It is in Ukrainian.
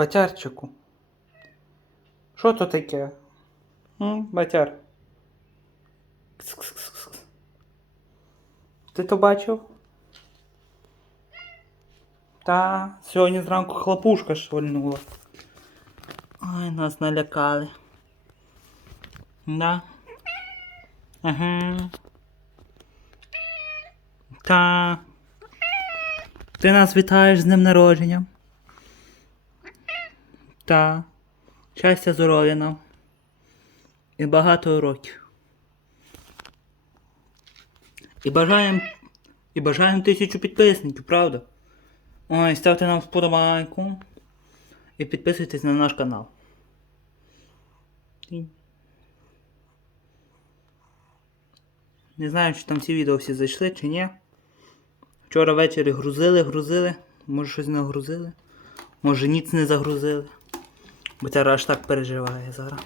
Батярчику. Що то таке? М, батяр. Кс-кс-кс-кс. Ти то бачив? Та, сьогодні зранку хлопушка швальнула. Ой, нас налякали. Да. Ага. Та. Ти нас вітаєш з днем народження. Та. Щастя, здоров'я нам. І багато років. І бажаємо. І бажаємо тисячу підписників, правда? Ой, ставте нам вподобайку. І підписуйтесь на наш канал. Не знаю, чи там ці відео всі зайшли, чи ні. Вчора ввечері грузили, грузили. Може щось не грузили. Може ніц не загрузили. Бо ця аж так переживає зараз.